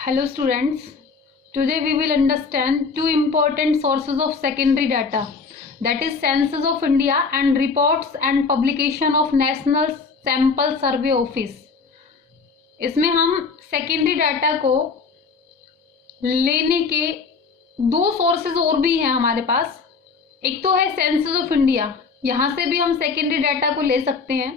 Hello students, today we will understand two important sources of secondary data, that is Census of India and reports and publication of National Sample Survey Office। इसमें हम secondary data को लेने के दो sources और भी हैं हमारे पास। एक तो है सेंसस ऑफ इंडिया, यहाँ से भी हम सेकेंडरी डाटा को ले सकते हैं,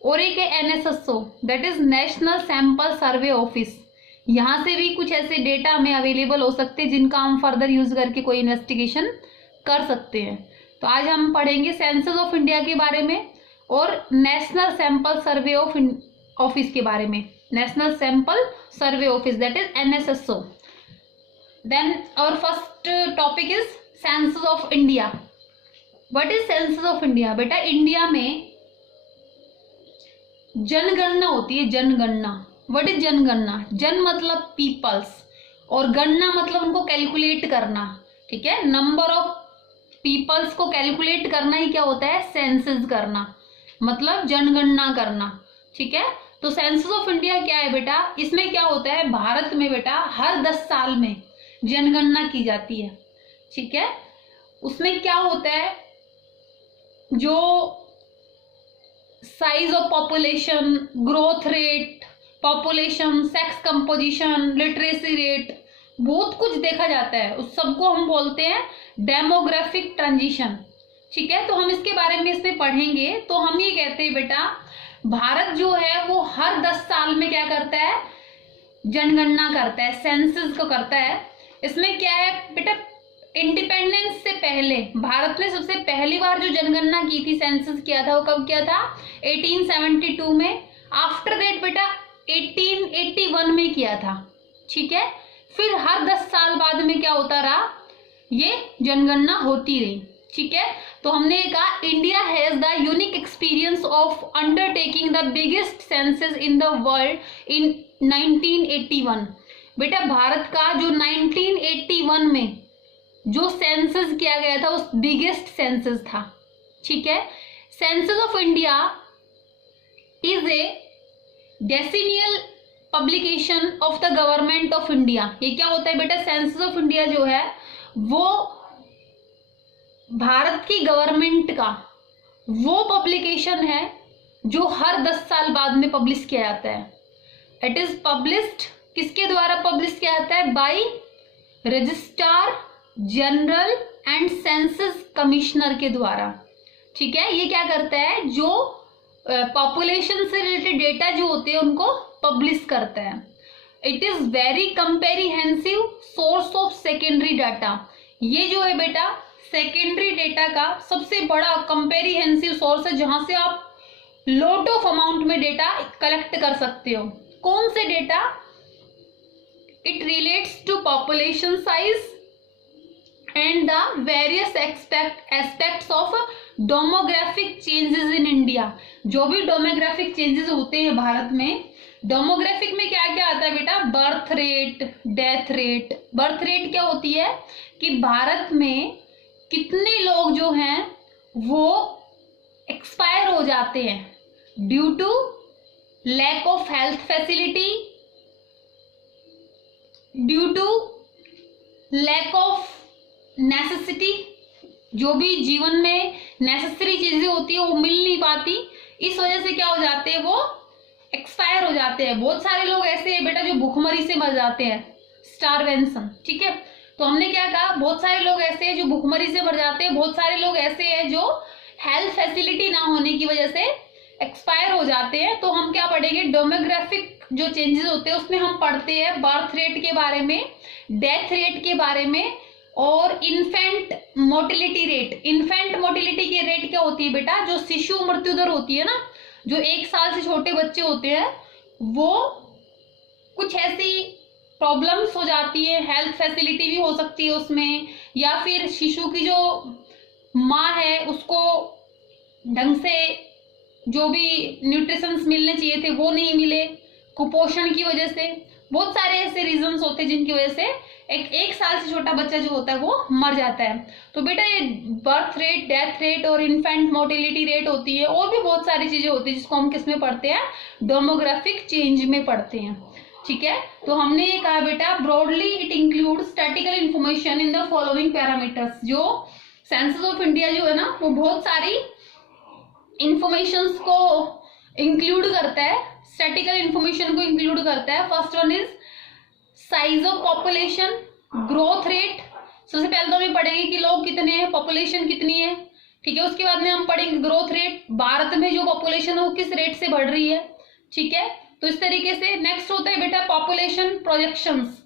और एक है NSSO, that is national sample survey office. यहाँ से भी कुछ ऐसे डेटा हमें अवेलेबल हो सकते हैं जिनका हम फर्दर यूज करके कोई इन्वेस्टिगेशन कर सकते हैं। तो आज हम पढ़ेंगे सेंसस ऑफ इंडिया के बारे में और नेशनल सैंपल सर्वे ऑफिस के बारे में, national sample survey office that is NSSO। Then our first topic is census of India. What is census of India? बेटा इंडिया में जनगणना होती है, जनगणना। व्हाट इज जनगणना? जन मतलब पीपल्स और गणना मतलब उनको कैलकुलेट करना, ठीक है। नंबर ऑफ पीपल्स को कैलकुलेट करना ही क्या होता है? सेंसस करना, मतलब जनगणना करना, ठीक है। तो सेंसस ऑफ इंडिया क्या है बेटा? इसमें क्या होता है, भारत में बेटा हर 10 साल में जनगणना की जाती है, ठीक है। उसमें क्या होता है, जो size of population, growth rate, population, sex composition, literacy rate, बहुत कुछ देखा जाता है। उस सबको हम बोलते हैं डेमोग्राफिक ट्रांजिशन, ठीक है। तो हम इसके बारे में इसमें पढ़ेंगे। तो हम ये कहते हैं बेटा भारत जो है वो हर 10 साल में क्या करता है? जनगणना करता है, सेंसस को करता है। इसमें क्या है बेटा, इंडिपेंडेंस से पहले भारत ने सबसे पहली बार जो जनगणना की थी, सेंसस किया था, वो कब किया था? 1872 में। आफ्टर दैट बेटा 1881 में किया था, ठीक है। फिर हर 10 साल बाद में क्या होता रहा? ये जनगणना होती रही, ठीक है। तो हमने कहा India has the unique experience of undertaking the biggest census in the world in 1981। बेटा भारत का जो 1981 में जो सेंसस किया गया था उस बिगेस्ट सेंसस था, ठीक है। Census of India is a decennial publication of the government of India. ये क्या होता है बेटा? सेंसस ऑफ इंडिया जो है वो भारत की गवर्नमेंट का वो पब्लिकेशन है जो हर 10 साल बाद में पब्लिश किया जाता है। इट इज पब्लिश्ड, किसके द्वारा पब्लिश किया जाता है? By registrar general and census commissioner के द्वारा, ठीक है। ये क्या करता है? जो पॉपुलेशन से रिलेटेड डेटा जो होते हैं उनको पब्लिश करता है। It is very comprehensive source of secondary data. ये जो है बेटा सेकेंडरी डेटा का सबसे बड़ा कंपेरिहेंसिव सोर्स है, जहां से आप लॉट ऑफ अमाउंट में डेटा कलेक्ट कर सकते हो। कौन से data? It relates to population size and the various aspects of demographic changes in India। जो भी डेमोग्राफिक चेंजेस होते हैं भारत में, डेमोग्राफिक में क्या क्या आता है बेटा? Birth rate, death rate. Birth rate क्या होती है कि भारत में कितने लोग जो हैं वो एक्सपायर हो जाते हैं due to lack of health facility, due to lack of necessity. जो भी जीवन में नेसेसरी चीजें होती है वो मिल नहीं पाती, इस वजह से क्या हो जाते हैं? वो एक्सपायर हो जाते हैं। बहुत सारे लोग ऐसे हैं बेटा जो भूखमरी से मर जाते हैं, स्टारवेंशन, ठीक है। तो हमने क्या कहा, बहुत सारे लोग ऐसे हैं जो भूखमरी से मर जाते हैं, बहुत सारे लोग ऐसे हैं जो हेल्थ फैसिलिटी ना होने की वजह से एक्सपायर हो जाते हैं। तो हम क्या पढ़ेंगे? डेमोग्राफिक जो चेंजेस होते हैं उसमें हम पढ़ते हैं बर्थ रेट के बारे में, डेथ रेट के बारे में, और infant mortality rate. Infant mortality की रेट क्या होती है बेटा? जो शिशु मृत्यु दर होती है ना, जो 1 साल से छोटे बच्चे होते हैं वो कुछ ऐसी प्रॉब्लम्स हो जाती है, हेल्थ फैसिलिटी भी हो सकती है उसमें, या फिर शिशु की जो माँ है उसको ढंग से जो भी न्यूट्रिशंस मिलने चाहिए थे वो नहीं मिले, कुपोषण की वजह से। बहुत सारे ऐसे रीजंस होते हैं जिनकी वजह से एक साल से छोटा बच्चा जो होता है वो मर जाता है। तो बेटा ये बर्थ रेट, डेथ रेट और इन्फेंट मोर्टिलिटी रेट होती है, और भी बहुत सारी चीजें होती है जिसको हम किस में पढ़ते हैं? डेमोग्राफिक चेंज में पढ़ते हैं, ठीक है, तो हमने ये कहा बेटा broadly it include statistical information in the following parameters. जो सेंसस ऑफ इंडिया जो है ना वो बहुत सारी इंफॉर्मेशंस को इंक्लूड करता है, स्टैटिकल इंफॉर्मेशन को इंक्लूड करता है। First one is size of population, growth rate. सबसे पहले तो हम पढ़ेंगे कि लोग कितने हैं, पॉपुलेशन कितनी है, ठीक है। उसके बाद में हम पढ़ेंगे ग्रोथ रेट, भारत में जो पॉपुलेशन है वो किस रेट से बढ़ रही है, ठीक है। तो इस तरीके से नेक्स्ट होता है बेटा पॉपुलेशन प्रोजेक्शंस।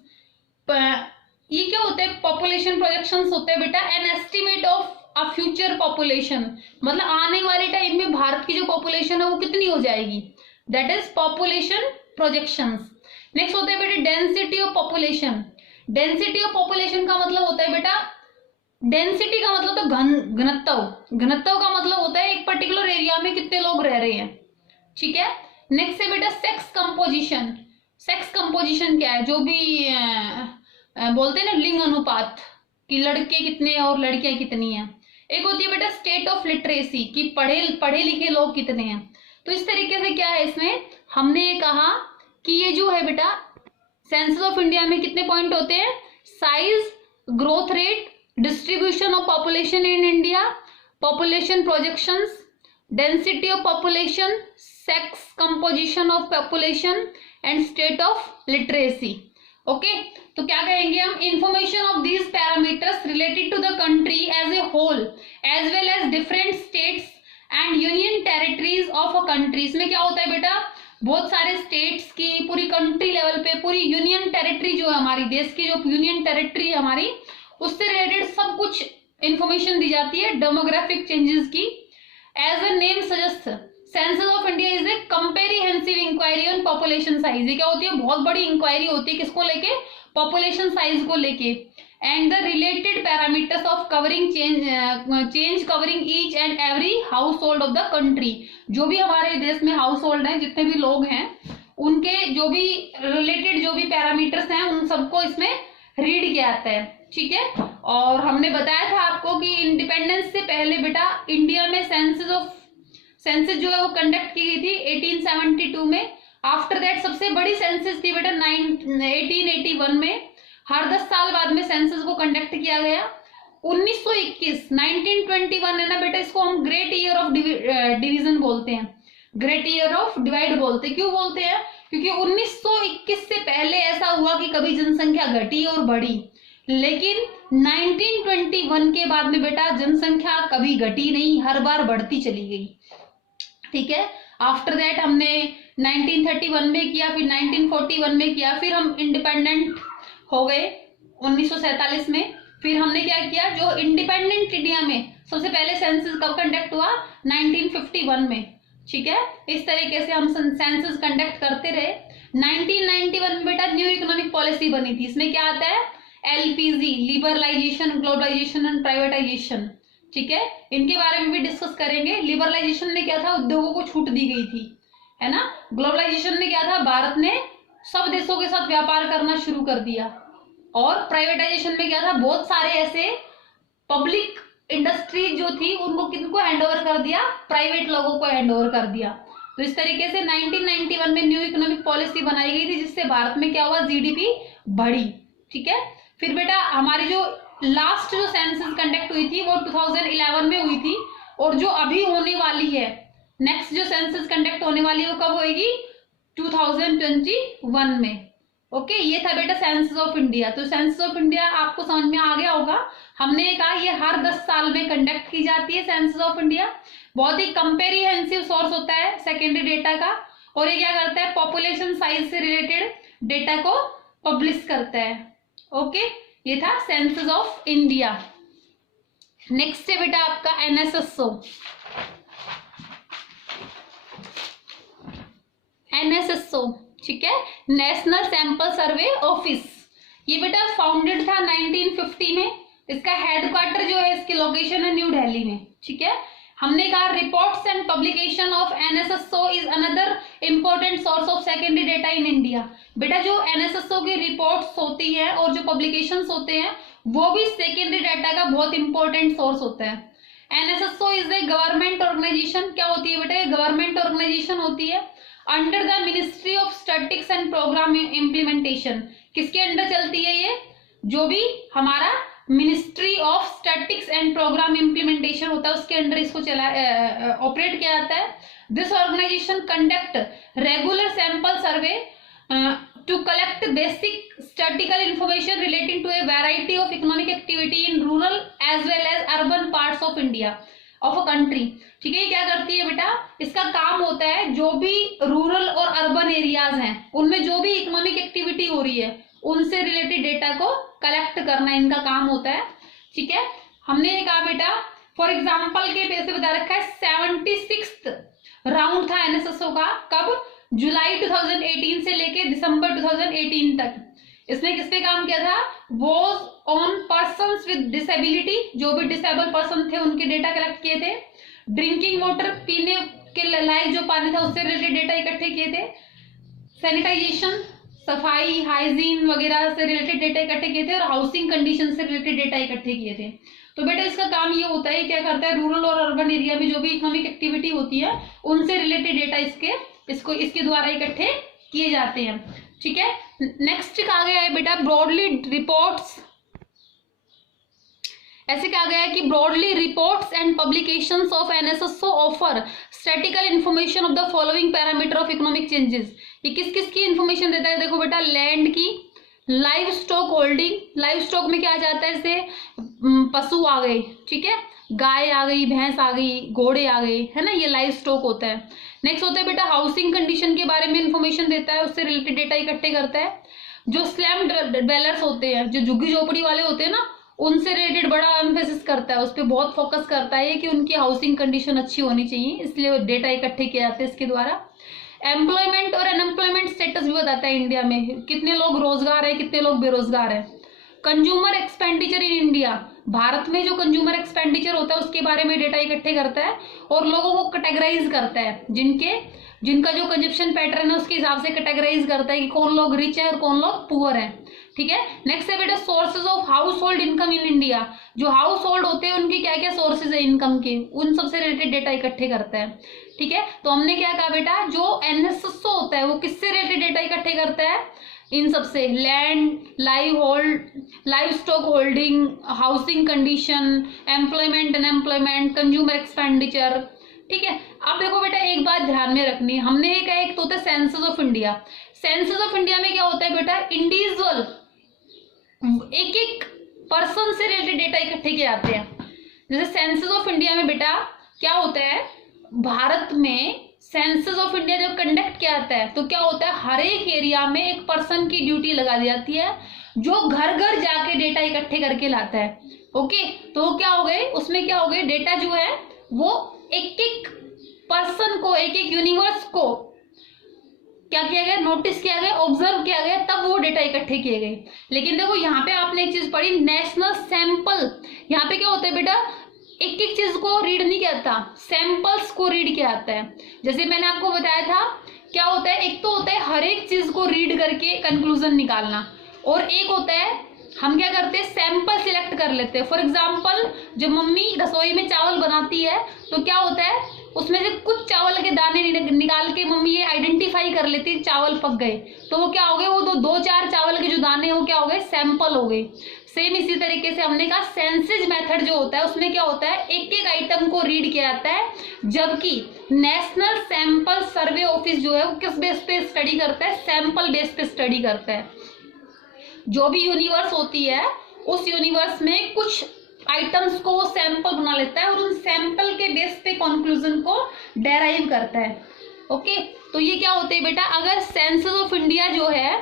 ये क्या होता है, पॉपुलेशन प्रोजेक्शंस होते हैं बेटा an estimate of a future population, मतलब आने वाले टाइम में भारत की जो पॉपुलेशन है वो कितनी हो जाएगी, that is population projections. Next होता है बेटा density of population. Density of population का मतलब होता है बेटा, डेंसिटी का मतलब तो घनत्व, घनत्व का मतलब होता है एक पर्टिकुलर एरिया में कितने लोग रह रहे हैं, ठीक है। नेक्स्ट है बेटा सेक्स कंपोजिशन। सेक्स कंपोजिशन क्या है, जो भी बोलते हैं ना लिंग अनुपात, कि लड़के कितने और लड़कियां कितनी हैं। एक होती है बेटा स्टेट ऑफ लिटरेसी, कि पढ़े लिखे लोग कितने हैं। तो इस तरीके से क्या है, इसमें हमने ये कहा कि ये जो है बेटा सेंसस ऑफ इंडिया में कितने पॉइंट होते हैं, size, growth rate, distribution of population in India, population projections, density of population, sex composition of population and state of literacy. Okay, तो क्या कहेंगे हम, information of these parameters related to the country as a whole as well as different states and union territories of a country. इसमें क्या होता है बेटा, बहुत सारे स्टेट्स की, पूरी कंट्री लेवल पे, पूरी यूनियन टेरिटरी जो है हमारी देश की, जो यूनियन टेरिटरी है हमारी, उससे रिलेटेड सब कुछ इंफॉर्मेशन दी जाती है डेमोग्राफिक चेंजेस की। As a name suggest, census of India is a comprehensive inquiry on population size. ये क्या होती है, बहुत बड़ी इंक्वायरी होती है, किसको लेके, पॉपुलेशन साइज को लेके। And the related parameters of covering change covering each and every house hold of the country. जो भी हमारे देश में हाउस होल्ड है, जितने भी लोग हैं, उनके जो भी रिलेटेड जो भी पैरामीटर्स हैं उन सबको इसमें रीड किया जाता है, ठीक है। और हमने बताया था आपको कि इंडिपेंडेंस से पहले बेटा इंडिया में सेंसस जो है वो कंडक्ट की गई थी 1872 में। आफ्टर दैट सबसे बड़ी सेंसस थी बेटा 1881 में। हर 10 साल बाद में सेंसस को कंडक्ट किया गया। 1921 है ना बेटा, इसको हम ग्रेट ईयर ऑफ डिवीजन बोलते हैं, ग्रेट ईयर ऑफ डिवाइड बोलते हैं। क्यों बोलते हैं, क्योंकि 1921 से पहले ऐसा हुआ कि कभी जनसंख्या घटी और बढ़ी, लेकिन 1921 के बाद में बेटा जनसंख्या कभी घटी नहीं, हर बार बढ़ती चली गई, ठीक है। आफ्टर दैट हमने 1931 में किया, फिर 1941 में किया, फिर हम इंडिपेंडेंट हो गए 1947 में। फिर हमने क्या किया, जो इंडिपेंडेंट इंडिया में सबसे पहले सेंसस कब कंडक्ट हुआ, 1951 में, ठीक है। इस तरीके से हम सेंसस कंडक्ट करते रहे। 1991 में बेटा न्यू इकोनॉमिक पॉलिसी बनी थी। इसमें क्या आता है, LPG, liberalisation, globalisation and privatisation, ठीक है। इनके बारे में भी डिस्कस करेंगे। लिबरलाइजेशन में क्या था, उद्योगों को छूट दी गई थी, है ना। ग्लोबलाइजेशन में क्या था, भारत ने सब देशों के साथ व्यापार करना शुरू कर दिया। और प्राइवेटाइजेशन में क्या था, बहुत सारे ऐसे पब्लिक इंडस्ट्री जो थी उनको किनको हैंडओवर कर दिया, प्राइवेट लोगों को हैंडओवर कर दिया। तो इस तरीके से 1991 में न्यू इकोनॉमिक पॉलिसी बनाई गई थी, जिससे भारत में क्या हुआ, GDP बढ़ी, ठीक है। फिर बेटा हमारी जो लास्ट जो सेंसस कंडक्ट हुई थी वो 2011 में हुई थी, और जो अभी होने वाली है नेक्स्ट जो सेंसस कंडक्ट होने वाली है वो कब होगी, 2021 में। ओके, ये था बेटा सेंसस ऑफ इंडिया। तो सेंसस ऑफ इंडिया आपको समझ में आ गया होगा। हमने कहा ये हर 10 साल में कंडक्ट की जाती है सेंसस ऑफ इंडिया। बहुत ही कंपेरिहेंसिव सोर्स होता है सेकेंडरी डेटा का, और ये क्या करता है, पॉपुलेशन साइज से रिलेटेड डेटा को पब्लिश करता है। ओके, ये था सेंसस ऑफ इंडिया। नेक्स्ट है बेटा आपका NSSO। NSSO, ठीक है, नेशनल सैंपल सर्वे ऑफिस। ये बेटा फाउंडेड था 1950 में। इसका हेडक्वार्टर जो है, इसकी लोकेशन है न्यू दिल्ली में, ठीक है। हमने कहा reports and publication of NSSO is another important source of secondary data in India. बेटा जो NSSO की रिपोर्ट्स होती है और जो पब्लिकेशंस होते हैं वो भी सेकेंडरी डाटा का बहुत इंपॉर्टेंट सोर्स होता है। NSSO is a government organisation. क्या होती है बेटा, गवर्नमेंट ऑर्गेनाइजेशन होती है under the ministry of statistics and programme implementation किसके अंडर चलती है ये, जो भी हमारा ministry of statics and programme implementation होता है उसके अंडर इसको चला ऑपरेट किया जाता है। This organisation conduct regular sample survey to collect basic statistical information relating to a variety of economic activity in rural as well as urban parts of India of a country। ठीक है, क्या करती है बेटा, इसका काम होता है जो भी रूरल और अर्बन एरियाज हैं उनमें जो भी इकोनॉमिक एक्टिविटी हो रही है उनसे रिलेटेड डेटा को कलेक्ट करना इनका काम होता है। ठीक है, हमने ये कहा बेटा फॉर एग्जाम्पल के बेस पे बता रखा है 76th राउंड था एनएसएसओ का, कब, जुलाई 2018 से लेके दिसंबर 2018 तक। इसने किस पे काम किया था, was on persons with disability, जो भी डिसेबल पर्सन थे उनके डेटा कलेक्ट किए थे। ड्रिंकिंग वाटर, पीने के लायक जो पानी था उससे रिलेटेड डेटा इकट्ठे किए थे। सैनिटाइजेशन, सफाई, हाइजीन वगैरह से रिलेटेड डेटा इकट्ठे किए थे और हाउसिंग कंडीशन से रिलेटेड डेटा इकट्ठे किए थे। तो बेटा इसका काम ये होता है, क्या करता है, रूरल और अर्बन एरिया में जो भी इकोनॉमिक एक्टिविटी होती है उनसे रिलेटेड डेटा इसके द्वारा इकट्ठे किए जाते हैं। ठीक है, नेक्स्ट कहा गया है बेटा ब्रॉडली रिपोर्ट्स, ऐसे कहा गया है कि broadly reports and publications of NSSO offer statistical information of the following parameter of economic changes. ये किस किस की इंफॉर्मेशन देता है, देखो बेटा, लैंड की, live stock holding, live stock में क्या आ जाता है, जैसे पशु आ गए, ठीक है, गाय आ गई, भैंस आ गई, घोड़े आ गए, है ना, ये लाइव स्टॉक होता है। नेक्स्ट होता है बेटा हाउसिंग कंडीशन के बारे में इंफॉर्मेशन देता है, उससे रिलेटेड डेटा इकट्ठे करता है। जो स्लैम ड्वेलर्स होते हैं, जो झुग्गी झोपड़ी वाले होते हैं ना, उनसे रिलेटेड बड़ा एम्फेसिस करता है, उस पर बहुत फोकस करता है कि उनकी हाउसिंग कंडीशन अच्छी होनी चाहिए, इसलिए डेटा इकट्ठे किए जाते हैं इसके द्वारा। एम्प्लॉयमेंट और अनएम्प्लॉयमेंट स्टेटस भी बताता है इंडिया में, कितने लोग रोजगार है, कितने लोग बेरोजगार है। Consumer expenditure in India, Bharat में जो कंज्यूमर एक्सपेंडिचर होता है उसके बारे में डेटा इकट्ठे करता है और लोगों को कैटेगराइज करता है, जिनका जो कंजप्शन पैटर्न है उसके हिसाब से कैटेगराइज करता है कि कौन लोग रिच है और कौन लोग पुअर है। ठीक है, नेक्स्ट है बेटा sources of house hold income in India, जो हाउस होल्ड होते हैं उनके क्या क्या सोर्सेज है इनकम के, उन सबसे रिलेटेड डेटा इकट्ठे करता है। ठीक है, तो हमने क्या कहा बेटा, जो एनएसएसओ होता है वो किससे रिलेटेड डेटा इकट्ठे करता है, इन सबसे, land, live stock holding, housing condition, employment, unemployment, consumer expenditure. ठीक है, अब देखो बेटा एक बात ध्यान में रखनी है, हमने ये कहा एक तो होता है census of India. Census of India में क्या होता है बेटा, इंडिविजुअल एक एक पर्सन से रिलेटेड डेटा इकट्ठे किए जाते हैं। जैसे सेंसस ऑफ इंडिया में बेटा क्या होता है, भारत में सेंसस ऑफ इंडिया जब कंडक्ट किया जाता है तो क्या होता है, हर एक एरिया में एक पर्सन की ड्यूटी लगा दी जाती है जो घर घर जाके डेटा इकट्ठे करके लाता है। ओके, तो क्या हो गए, उसमें क्या हो गए, डेटा जो है वो एक एक पर्सन को, एक एक यूनिवर्स को क्या किया गया, नोटिस किया गया, ऑब्जर्व किया गया, तब वो डेटा इकट्ठे किए गए। लेकिन देखो यहाँ पे आपने एक चीज पढ़ी, नेशनल सैंपल, यहाँ पे क्या होता है बेटा, एक एक चीज को रीड नहीं किया जाता, सैंपल्स को रीड किया जाता है। जैसे मैंने आपको बताया था क्या होता है, एक तो होता है हर एक चीज को रीड करके कंक्लूजन निकालना, और एक होता है हम क्या करते हैं, सैंपल सिलेक्ट कर लेते हैं। फॉर एग्जाम्पल जब मम्मी रसोई में चावल बनाती है तो क्या होता है, उसमें से कुछ चावल के दाने निकाल के मम्मी ये आइडेंटिफाई कर लेती है चावल पक गए, तो वो क्या हो गए, वो दो चार चावल के जो दाने हो क्या हो गए, सैंपल हो गए। सेम इसी तरीके से हमने कहा सेंसिस मेथड जो होता है उसमें क्या होता है, एक एक आइटम को रीड किया जाता है, जबकि नेशनल सैंपल सर्वे ऑफिस जो है वो किस बेस पे स्टडी करता है, सैंपल बेस पे स्टडी करता है। जो भी यूनिवर्स होती है उस यूनिवर्स में कुछ आइटम्स को वो सैंपल बना लेता है और उन सैंपल के बेस पे कंक्लूजन को डेराइव करता है। ओके, तो ये क्या होते हैं बेटा, अगर सेंसस ऑफ इंडिया जो है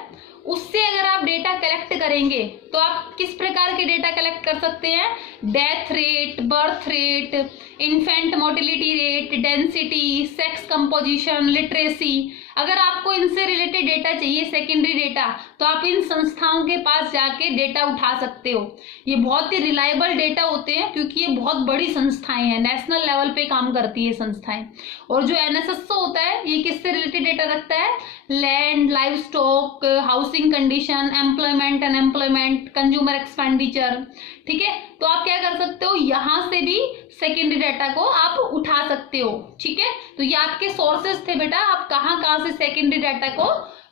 उससे अगर आप डेटा कलेक्ट करेंगे तो आप किस प्रकार के डेटा कलेक्ट कर सकते हैं, death rate, birth rate, infant mortality rate, density, sex composition, literacy. अगर आपको इनसे रिलेटेड डेटा चाहिए, सेकेंडरी डेटा, तो आप इन संस्थाओं के पास जाके डेटा उठा सकते हो। ये बहुत ही रिलायबल डेटा होते हैं क्योंकि ये बहुत बड़ी संस्थाएं हैं, नेशनल लेवल पे काम करती है संस्थाएं। और जो एनएसएसओ होता है ये किससे रिलेटेड डेटा रखता है, land, live stock, housing condition, employment, unemployment, consumer expenditure. ठीक है, तो आप क्या कर सकते हो, यहाँ से भी सेकेंडरी डाटा को आप उठा सकते हो। ठीक है, तो ये आपके सोर्सेज थे बेटा, आप कहाँ कहाँ से सेकेंडरी डाटा को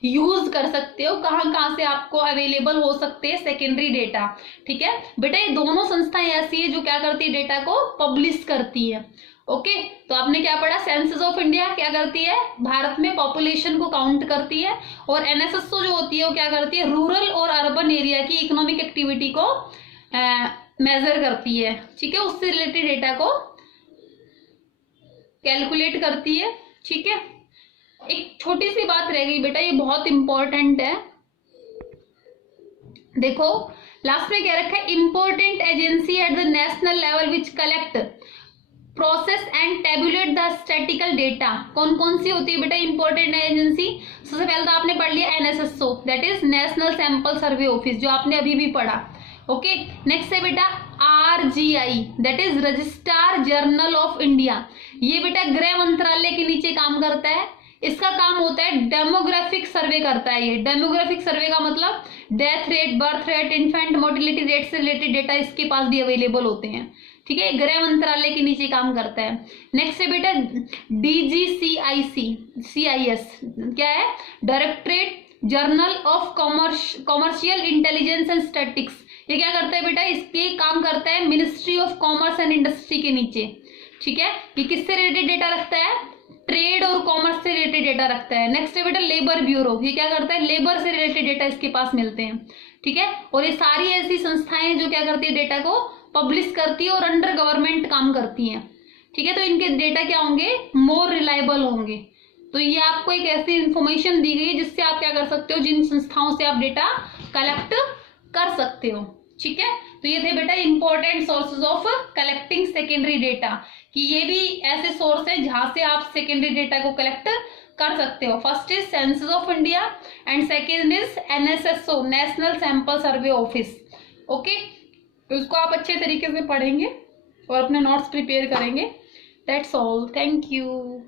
यूज कर सकते हो, कहाँ कहाँ से आपको अवेलेबल हो सकते हैं सेकेंडरी डेटा। ठीक है बेटा, ये दोनों संस्थाएं ऐसी है जो क्या करती है, डेटा को पब्लिश करती है। ओके, तो आपने क्या पढ़ा, सेंसस ऑफ इंडिया क्या करती है, भारत में पॉपुलेशन को काउंट करती है, और एनएसएसओ जो होती है वो क्या करती है, रूरल और अर्बन एरिया की इकोनॉमिक एक्टिविटी को मेजर करती है। ठीक है, उससे रिलेटेड डेटा को कैलकुलेट करती है। ठीक है, एक छोटी सी बात रह गई बेटा, ये बहुत इंपॉर्टेंट है। देखो लास्ट में क्या रखा है, important agency at the national level which collect, process and tablet the statistical data. कौन कौन सी होती है बेटा इंपॉर्टेंट एजेंसी? सबसे पहले तो आपने पढ़ लिया NSSO, that is national sample survey office, जो आपने अभी भी पढ़ा। ओके, नेक्स्ट है बेटा RGI, that is registrar general of India. ये बेटा गृह मंत्रालय के नीचे काम करता है। इसका काम होता है डेमोग्राफिक सर्वे करता है। ये डेमोग्राफिक सर्वे का मतलब death rate, birth rate, infant mortality rate से रिलेटेड डेटा इसके पास भी अवेलेबल होते हैं। ठीक है, गृह मंत्रालय के नीचे काम करता है। नेक्स्ट है बेटा DGCIS, क्या है, directorate general of commercial intelligence and statistics. ये क्या करता है बेटा, इसके काम करता है ministry of commerce and industry के नीचे। ठीक है, ये किससे रिलेटेड डेटा रखता है, ट्रेड और कॉमर्स से रिलेटेड डेटा रखता है। नेक्स्ट है बेटा लेबर ब्यूरो, ये क्या करता है, लेबर से रिलेटेड डेटा इसके पास मिलते हैं। ठीक है, और ये सारी ऐसी संस्थाएं जो क्या करती है, डेटा को पब्लिश करती है और अंडर गवर्नमेंट काम करती हैं। ठीक है, तो इनके डेटा क्या होंगे, मोर रिलायबल होंगे। तो ये आपको एक ऐसी इंफॉर्मेशन दी गई है जिससे आप क्या कर सकते हो, जिन संस्थाओं से आप डेटा कलेक्ट कर सकते हो। ठीक है, तो ये थे बेटा important sources of collecting secondary data, कि ये भी ऐसे सोर्स है जहां से आप सेकेंडरी डेटा को कलेक्ट कर सकते हो। First is census of India and second is NSSO, national sample survey office. Okay, तो उसको आप अच्छे तरीके से पढ़ेंगे और अपने नोट्स प्रिपेयर करेंगे। That's all, thank you.